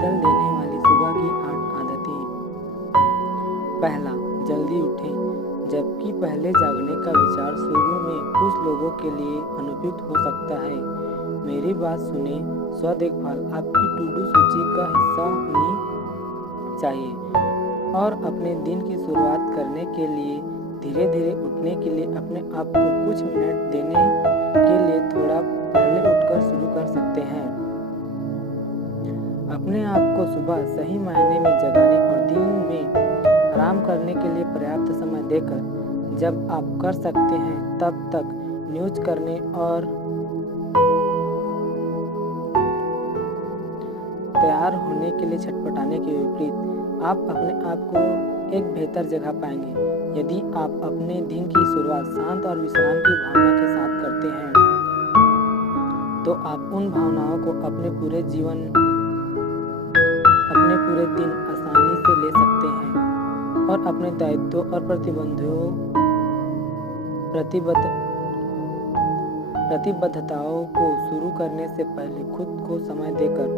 बदल देने वाली सुबह की 8 आदतें। पहला, जल्दी उठें। जबकि पहले जागने का विचार शुरू में कुछ लोगों के लिए अनुपयुक्त हो सकता है, मेरी बात सुने। स्व देखभाल आपकी टू डू सूची का हिस्सा होनी चाहिए और अपने दिन की शुरुआत करने के लिए धीरे धीरे उठने के लिए अपने आप को कुछ मिनट देने के लिए थोड़ा पहले उठकर शुरू कर सकते हैं। अपने आप को सुबह सही मायने में जगाने और दिन में आराम करने के लिए पर्याप्त समय देकर जब आप कर सकते हैं तब तक न्यूज करने और तैयार होने के लिए छटपटाने के विपरीत आप अपने आप को एक बेहतर जगह पाएंगे। यदि आप अपने दिन की शुरुआत शांत और विश्राम की भावना के साथ करते हैं तो आप उन भावनाओं को अपने पूरे दिन आसानी से ले सकते हैं और अपने दायित्वों और प्रतिबद्धताओं को शुरू करने से पहले खुद को समय देकर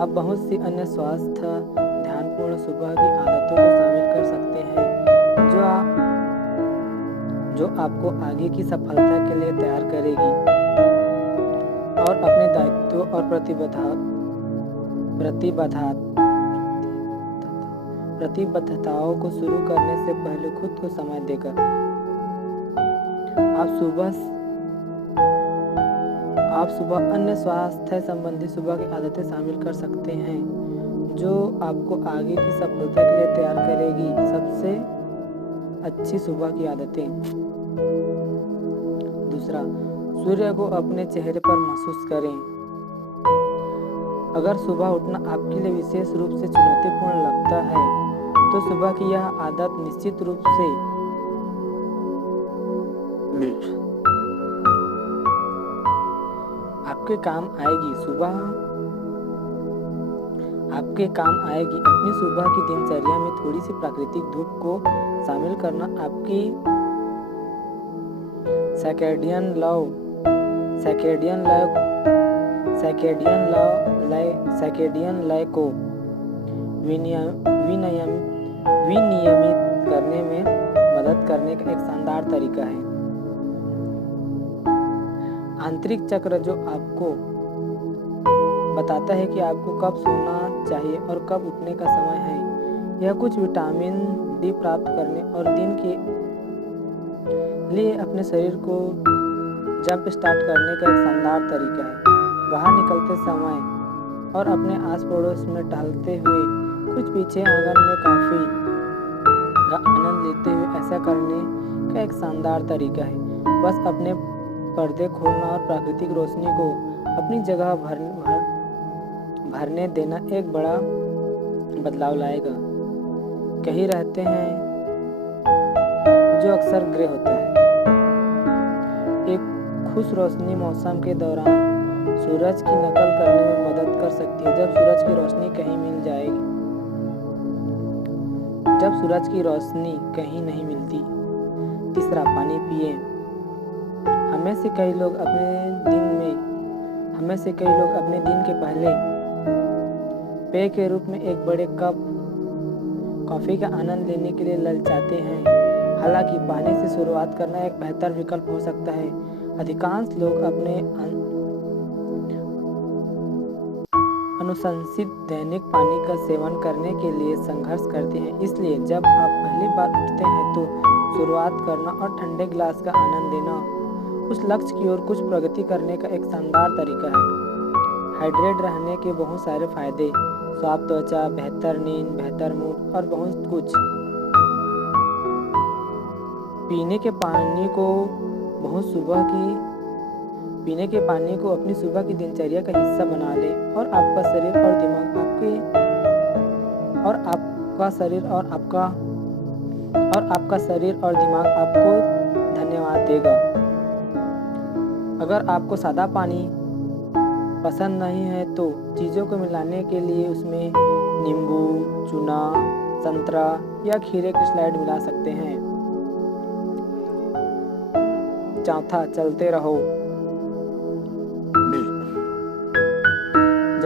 आप बहुत सी अन्य स्वास्थ्य ध्यानपूर्ण सुबह की आदतों को शामिल कर सकते हैं जो आपको आगे की सफलता के लिए तैयार करेगी और अपने दायित्वों और प्रतिबद्धताओं को शुरू करने से पहले खुद को समय देकर आप सुबह अन्य स्वास्थ्य संबंधी सुबह की आदतें शामिल कर सकते हैं जो आपको आगे की सफलता के लिए तैयार करेगी। सबसे अच्छी सुबह की आदतें। दूसरा, सूर्य को अपने चेहरे पर महसूस करें। अगर सुबह उठना आपके लिए विशेष रूप से चुनौतीपूर्ण लगता है तो सुबह की यह आदत निश्चित रूप से आपके काम आएगी। अपनी सुबह की दिनचर्या में थोड़ी सी प्राकृतिक धूप को शामिल करना आपकी सर्कैडियन लय को विनियमित करने में मदद करने का एक शानदार तरीका है। आंतरिक चक्र जो आपको बताता है कि आपको कब सोना चाहिए और कब उठने का समय है। यह कुछ विटामिन डी प्राप्त करने और दिन के लिए अपने शरीर को जंप स्टार्ट करने का एक शानदार तरीका है। बाहर निकलते समय और अपने आस पड़ोस में टहलते हुए कुछ पीछे आंगन में कॉफी का आनंद लेते हुए ऐसा करने का एक शानदार तरीका है। बस अपने पर्दे खोलना और प्राकृतिक रोशनी को अपनी जगह भरने देना एक बड़ा बदलाव लाएगा। कहीं रहते हैं जो अक्सर ग्रे होता है। एक खुश रोशनी मौसम के दौरान सूरज की नकल करने में मदद कर सकती है। जब सूरज की रोशनी कहीं नहीं मिलती। तीसरा, पानी पिए। हमें से कई लोग अपने दिन के पहले पेय के रूप में एक बड़े कप कॉफी का आनंद लेने के लिए ललचाते हैं। हालांकि पानी से शुरुआत करना एक बेहतर विकल्प हो सकता है। अधिकांश लोग अपने अनुशंसित दैनिक पानी का सेवन करने के लिए संघर्ष करते हैं। इसलिए जब आप पहली बार उठते हैं तो शुरुआत करना और ठंडे गिलास का आनंद लेना उस लक्ष्य की ओर कुछ प्रगति करने का एक शानदार तरीका है। हाइड्रेट रहने के बहुत सारे फायदे, साफ त्वचा, बेहतर नींद, बेहतर मूड और बहुत कुछ। पीने के पानी को अपनी सुबह की दिनचर्या का हिस्सा बना लें और आपका शरीर और दिमाग आपको धन्यवाद देगा। अगर आपको सादा पानी पसंद नहीं है तो चीज़ों को मिलाने के लिए उसमें नींबू, चूना, संतरा या खीरे की स्लाइड मिला सकते हैं। चौथा, चलते रहो।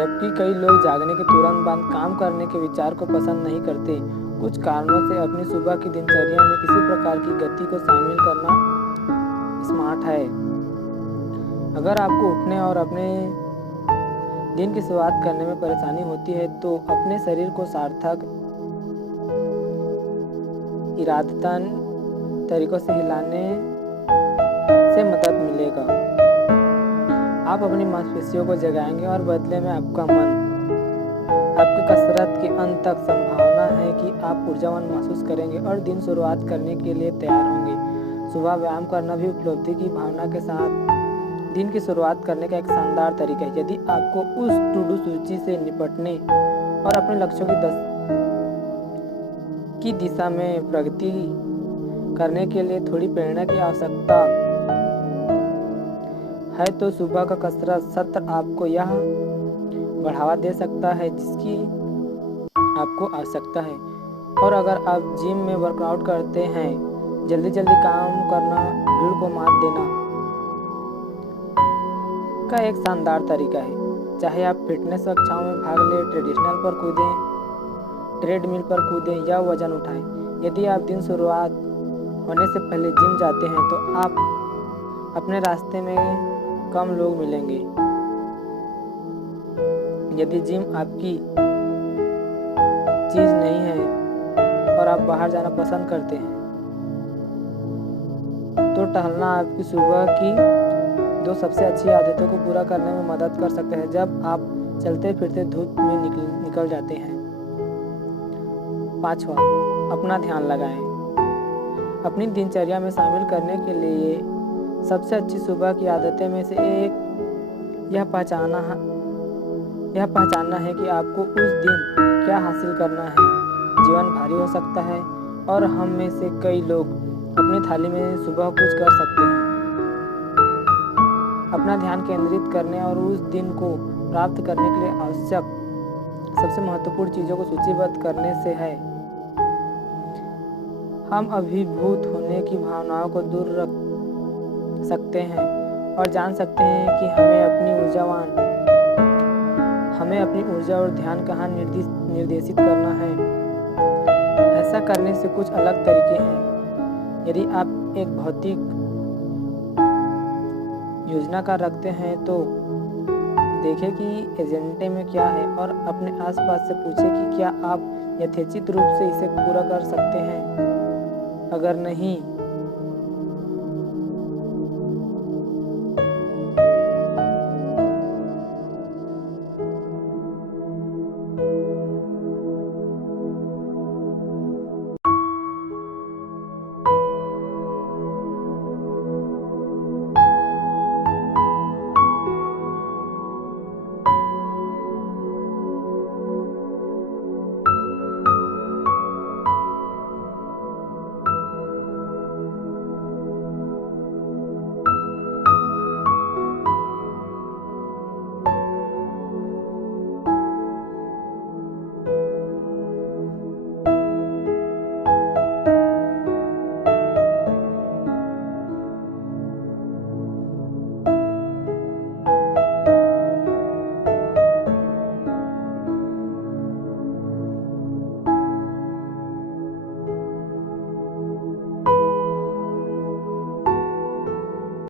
जबकि कई लोग जागने के तुरंत बाद काम करने के विचार को पसंद नहीं करते। कुछ कारणों से अपनी सुबह की दिनचर्या में किसी प्रकार की गति को शामिल करना स्मार्ट है। अगर आपको उठने और अपने दिन की शुरुआत करने में परेशानी होती है तो अपने शरीर को सार्थक इरादतन तरीकों से हिलाने से मदद मिलेगा। आप अपनी मांसपेशियों को जगाएंगे और बदले में आपका मन आपकी कसरत के अंत तक संभावना है कि आप ऊर्जावान महसूस करेंगे और दिन शुरुआत करने के लिए तैयार होंगे। सुबह व्यायाम करना भी उपलब्धि की भावना के साथ दिन की शुरुआत करने का एक शानदार तरीका है। यदि आपको उस टू डू सूची से निपटने और अपने लक्ष्यों की दिशा में प्रगति करने के लिए थोड़ी प्रेरणा की आवश्यकता है तो सुबह का कसरत सत्र आपको यह बढ़ावा दे सकता है जिसकी आपको आवश्यकता है। और अगर आप जिम में वर्कआउट करते हैं, जल्दी काम करना भीड़ को मात देना का एक शानदार तरीका है। चाहे आप फिटनेस कक्षाओं में भाग लें, ट्रेडमिल पर कूदें या वजन उठाएं। यदि आप दिन शुरुआत होने से पहले जिम जाते हैं तो आप अपने रास्ते में कम लोग मिलेंगे। यदि जिम आपकी चीज नहीं है और आप बाहर जाना पसंद करते हैं तो टहलना आपकी सुबह की दो सबसे अच्छी आदतों को पूरा करने में मदद कर सकते हैं। जब आप चलते फिरते धूप में निकल जाते हैं। 5वां, अपना ध्यान लगाएं। अपनी दिनचर्या में शामिल करने के लिए सबसे अच्छी सुबह की आदतें में से एक यह पहचानना है कि आपको उस दिन क्या हासिल करना है। जीवन भारी हो सकता है और हम में से कई लोग अपनी थाली में सुबह कुछ कर सकते हैं। अपना ध्यान केंद्रित करने और उस दिन को प्राप्त करने के लिए आवश्यक सबसे महत्वपूर्ण चीज़ों को सूचीबद्ध करने से है। हम अभिभूत होने की भावनाओं को दूर रख सकते हैं और जान सकते हैं कि हमें अपनी ऊर्जा और ध्यान कहाँ निर्देशित करना है। ऐसा करने से कुछ अलग तरीके हैं। यदि आप एक भौतिक योजनाकार रखते हैं तो देखें कि एजेंडे में क्या है और अपने आसपास से पूछें कि क्या आप यथेच्छित रूप से इसे पूरा कर सकते हैं। अगर नहीं